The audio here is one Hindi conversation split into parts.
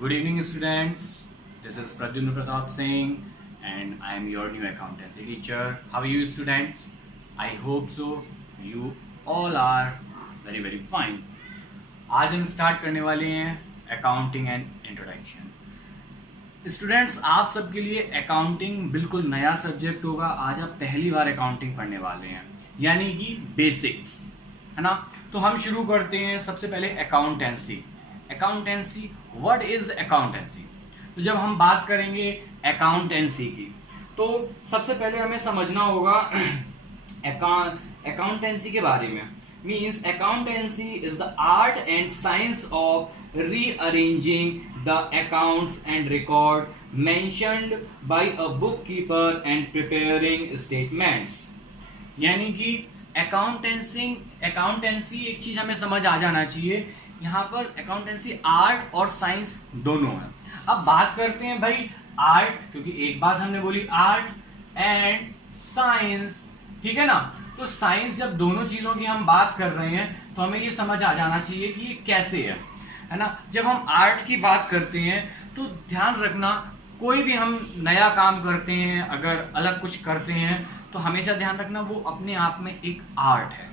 Good evening, students. This is Pradyumna Pratap Singh, and I am your new accountancy teacher. How are you, students? I hope so. You all are very fine. आज हम स्टार्ट करने वाले हैं अकाउंटिंग एंड इंट्रोडक्शन. स्टूडेंट्स, आप सबके लिए अकाउंटिंग बिल्कुल नया सब्जेक्ट होगा. आज आप पहली बार अकाउंटिंग पढ़ने वाले हैं, यानी कि बेसिक्स, है ना. तो हम शुरू करते हैं सबसे पहले accountancy. Accountancy, what is accountancy? तो जब हम बात करेंगे अकाउंटेंसी की, तो सबसे पहले हमें समझना होगा अकाउंटेंसी के बारे में. Means accountancy is the art and science of rearranging the accounts and record mentioned by a bookkeeper and preparing statements. यानी कि अकाउंटेंसी एक चीज हमें समझ आ जाना चाहिए. यहाँ पर अकाउंटेंसी आर्ट और साइंस दोनों है. अब बात करते हैं भाई आर्ट, क्योंकि एक बात हमने बोली आर्ट एंड साइंस, ठीक है ना. तो साइंस, जब दोनों चीजों की हम बात कर रहे हैं तो हमें ये समझ आ जाना चाहिए कि ये कैसे है ना. जब हम आर्ट की बात करते हैं तो ध्यान रखना, कोई भी हम नया काम करते हैं, अगर अलग कुछ करते हैं तो हमेशा ध्यान रखना वो अपने आप में एक आर्ट है,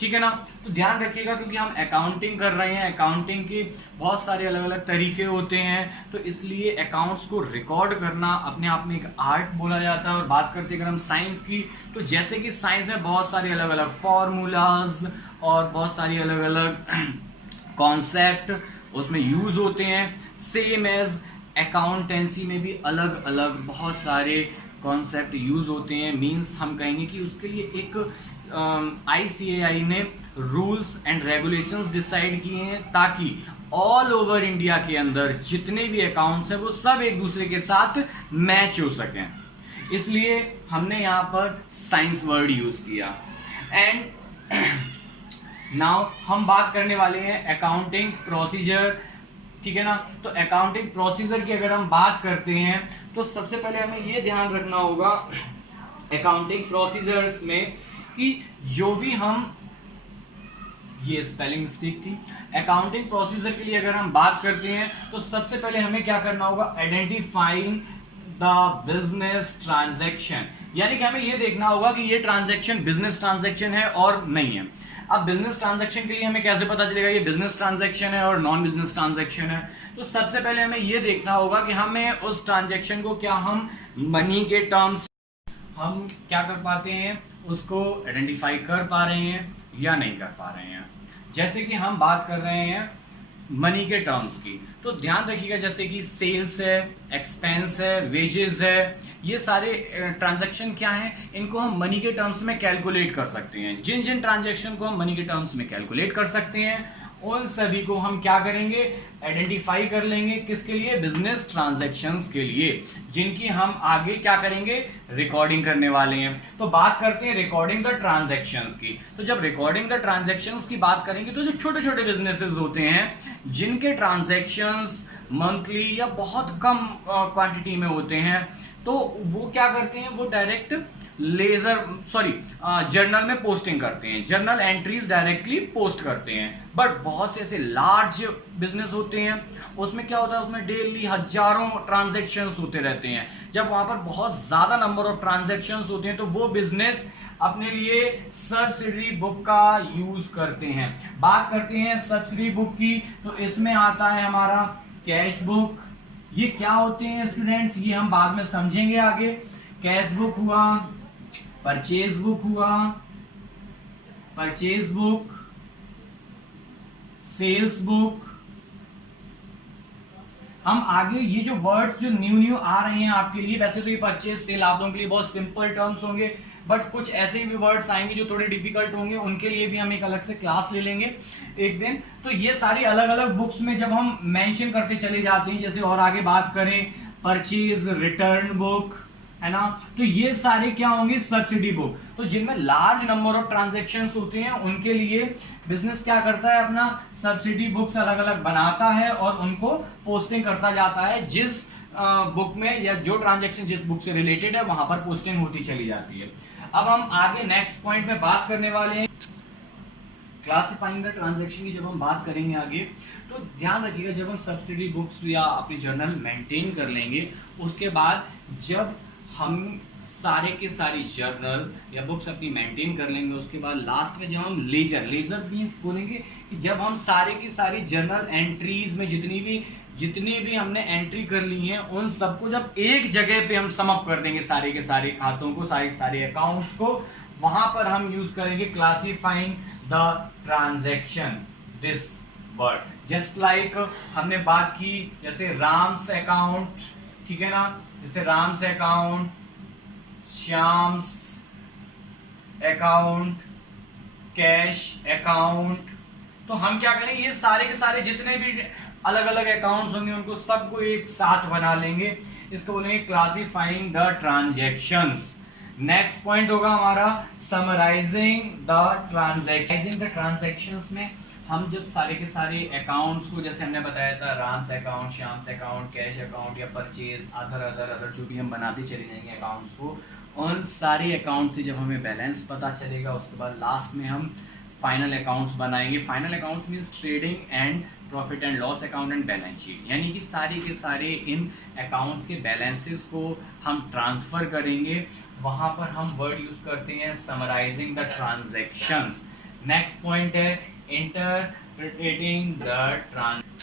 ठीक है ना. तो ध्यान रखिएगा, क्योंकि हम अकाउंटिंग कर रहे हैं. अकाउंटिंग के बहुत सारे अलग अलग तरीके होते हैं, तो इसलिए अकाउंट्स को रिकॉर्ड करना अपने आप में एक आर्ट बोला जाता है. और बात करते हैं अगर हम साइंस की, तो जैसे कि साइंस में बहुत सारे अलग अलग फॉर्मूलाज और बहुत सारी अलग अलग कॉन्सेप्ट उसमें यूज होते हैं. सेम एज अकाउंटेंसी में भी अलग अलग बहुत सारे कॉन्सेप्ट यूज होते हैं. मींस हम कहेंगे कि उसके लिए एक ICAI ने रूल्स एंड रेगुलेशंस डिसाइड किए हैं, ताकि ऑल ओवर इंडिया के अंदर जितने भी अकाउंट्स हैं वो सब एक दूसरे के साथ मैच हो सकें. इसलिए हमने यहाँ पर साइंस वर्ड यूज किया. एंड नाउ हम बात करने वाले हैं अकाउंटिंग प्रोसीजर, ठीक है ना. तो अकाउंटिंग प्रोसीजर की अगर हम बात करते हैं तो सबसे पहले हमें ये ध्यान रखना होगा अकाउंटिंग प्रोसीजर्स में कि जो भी हम, ये स्पेलिंग मिस्टेक थी. अकाउंटिंग प्रोसीजर के लिए अगर हम बात करते हैं तो सबसे पहले हमें क्या करना होगा, आइडेंटिफाइंग द बिजनेस ट्रांजैक्शन. यानी कि हमें ये देखना होगा कि ये ट्रांजैक्शन बिजनेस ट्रांजैक्शन है और नहीं है. अब बिजनेस ट्रांजैक्शन के लिए हमें कैसे पता चलेगा ये बिजनेस ट्रांजैक्शन है और नॉन बिजनेस ट्रांजैक्शन है? तो सबसे पहले हमें ये देखना होगा कि हमें उस ट्रांजैक्शन को क्या हम मनी के टर्म्स हम क्या कर पाते हैं, उसको आइडेंटिफाई कर पा रहे हैं या नहीं कर पा रहे हैं. जैसे कि हम बात कर रहे हैं मनी के टर्म्स की, तो ध्यान रखिएगा जैसे कि सेल्स है, एक्सपेंस है, वेजेस है, ये सारे ट्रांजैक्शन क्या हैं, इनको हम मनी के टर्म्स में कैलकुलेट कर सकते हैं. जिन जिन ट्रांजैक्शन को हम मनी के टर्म्स में कैलकुलेट कर सकते हैं उन सभी को हम क्या करेंगे, आइडेंटिफाई कर लेंगे. किसके लिए? बिजनेस ट्रांजैक्शंस के लिए, जिनकी हम आगे क्या करेंगे, रिकॉर्डिंग करने वाले हैं. तो बात करते हैं रिकॉर्डिंग द ट्रांजैक्शंस की. तो जब रिकॉर्डिंग द ट्रांजैक्शंस की बात करेंगे तो जो छोटे छोटे बिजनेसेस होते हैं जिनके ट्रांजैक्शंस मंथली या बहुत कम क्वांटिटी में होते हैं, तो वो क्या करते हैं, वो डायरेक्ट जर्नल में पोस्टिंग करते हैं, जर्नल एंट्रीज डायरेक्टली पोस्ट करते हैं. बट बहुत से ऐसे लार्ज बिजनेस होते हैं, उसमें क्या होता है, उसमें डेली हजारों ट्रांजैक्शंस होते रहते हैं. जब वहां पर बहुत ज्यादा नंबर ऑफ ट्रांजैक्शंस होते हैं तो वो बिजनेस अपने लिए सब्सिडरी बुक का यूज करते हैं. बात करते हैं सब्सिडरी बुक की, तो इसमें आता है हमारा कैश बुक. ये क्या होते हैं स्टूडेंट्स, ये हम बाद में समझेंगे आगे. कैश बुक हुआ, परचेज बुक हुआ, परचेज बुक, सेल्स बुक. हम आगे ये जो वर्ड्स जो न्यू आ रहे हैं आपके लिए, वैसे तो ये परचेज सेल आप लोगों के लिए बहुत सिंपल टर्म्स होंगे, बट कुछ ऐसे भी वर्ड्स आएंगे जो थोड़े डिफिकल्ट होंगे, उनके लिए भी हम एक अलग से क्लास ले लेंगे एक दिन. तो ये सारी अलग अलग बुक्स में जब हम मेंशन करते चले जाते हैं, जैसे और आगे बात करें परचेज रिटर्न बुक, है ना, तो ये सारे क्या होंगे, सब्सिडी बुक. तो जिनमें लार्ज नंबर ऑफ ट्रांजैक्शंस होते हैं उनके लिए बिजनेस क्या करता है, अपना सब्सिडी बुक्स अलग अलग बनाता है और उनको पोस्टिंग करता जाता है. जिस बुक में या जो ट्रांजैक्शन जिस बुक से रिलेटेड है वहां पर पोस्टिंग होती चली जाती है. अब हम आगे नेक्स्ट पॉइंट में बात करने वाले हैं क्लासिफाइंग द ट्रांजैक्शन की जब हम बात करेंगे आगे, तो ध्यान रखिएगा जब हम सब्सिडी बुक्स या अपनी जर्नल मेंटेन कर लेंगे, उसके बाद जब हम सारे के सारी जर्नल या बुक्स अपनी मेंटेन कर लेंगे, उसके बाद लास्ट में जब हम लेजर मीन्स बोलेंगे कि जब हम सारे की सारी जर्नल एंट्रीज में जितनी भी हमने एंट्री कर ली हैं उन सबको जब एक जगह पे हम सम अप कर देंगे, सारे के सारे खातों को, सारे अकाउंट्स को, वहां पर हम यूज करेंगे classifying the transaction, this word. Just like हमने बात की जैसे राम्स अकाउंट, ठीक है ना, जैसे Ram's account, Shyam's account, cash account, तो हम क्या करेंगे, ये सारे के सारे जितने भी अलग अलग अकाउंट्स होंगे उनको सबको एक साथ बना लेंगे, इसको बोलेंगे classifying the transactions. Next point होगा हमारा समराइजिंग द ट्रांजैक्शंस में हम जब सारे के सारे अकाउंट्स को, जैसे हमने बताया था Ram's account, Shyam's account, cash account या परचेज, अदर जो भी हम बनाते चले जाएंगे अकाउंट्स को, उन सारे अकाउंट से जब हमें बैलेंस पता चलेगा, उसके बाद लास्ट में हम फाइनल अकाउंट्स बनाएंगे। Final accounts means trading and profit and loss account and balance sheet, यानी कि सारे के सारे इन अकाउंट्स के बैलेंसेस को हम ट्रांसफर करेंगे, वहां पर हम वर्ड यूज करते हैं summarising the transactions. Next point है इंटरप्रिटेटिंग द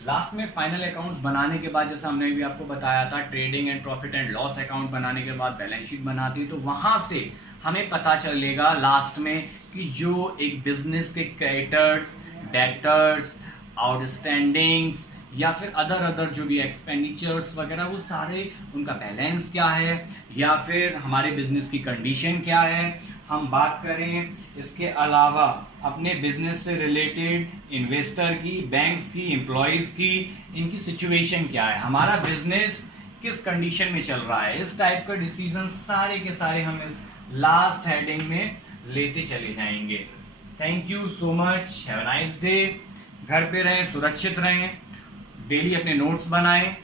लास्ट में फाइनल अकाउंट्स बनाने के बाद, जैसा हमने भी आपको बताया था, trading and profit and loss account बनाने के बाद बैलेंस शीट बनाती है, तो वहां से हमें पता चलेगा लास्ट में कि जो एक बिजनेस के क्रेडिटर्स, डेटर्स, आउटस्टैंडिंग्स या फिर अदर जो भी एक्सपेंडिचर्स वगैरह, वो सारे उनका बैलेंस क्या है या फिर हमारे बिजनेस की कंडीशन क्या है। हम बात करें इसके अलावा अपने बिजनेस से रिलेटेड इन्वेस्टर की, बैंक्स की, एम्प्लॉयज़ की, इनकी सिचुएशन क्या है, हमारा बिजनेस किस कंडीशन में चल रहा है, इस टाइप का डिसीजन सारे के सारे हम इस लास्ट हेडिंग में लेते चले जाएंगे। Thank you so much, have a nice day. घर पे रहें, सुरक्षित रहें, डेली अपने नोट्स बनाएं,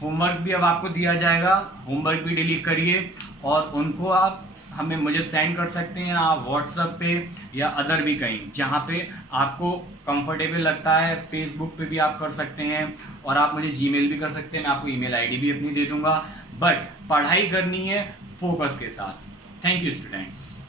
होमवर्क भी अब आपको दिया जाएगा, होमवर्क भी डेली करिए और उनको आप मुझे सेंड कर सकते हैं आप व्हाट्सएप पे या अदर भी कहीं जहाँ पे आपको कंफर्टेबल लगता है। फेसबुक पे भी आप कर सकते हैं और आप मुझे जीमेल भी कर सकते हैं, मैं आपको ईमेल आईडी भी अपनी दे दूंगा, बट पढ़ाई करनी है फोकस के साथ। Thank you students.